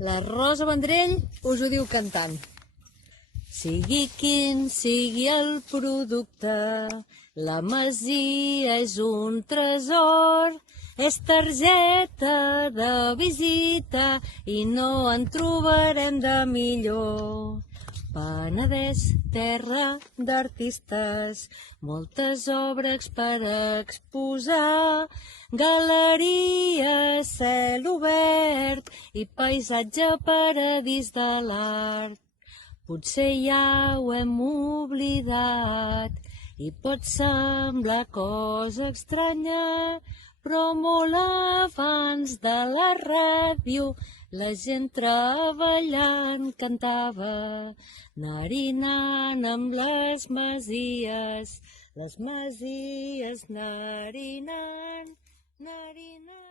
La Rosa Vendrell us ho diu cantant. Sigui quin sigui el producte, la masia és un tresor, és targeta de visita i no en trobarem de millor. Penedès, terra d'artistes, moltes obres per exposar, galeria, cel obert i paisatge paradís de l'art. Potser ja ho hem oblidat i pot semblar cosa estranya, però molt abans de la ràdio la gent treballant cantava, narinant amb les masies narinant, narinant.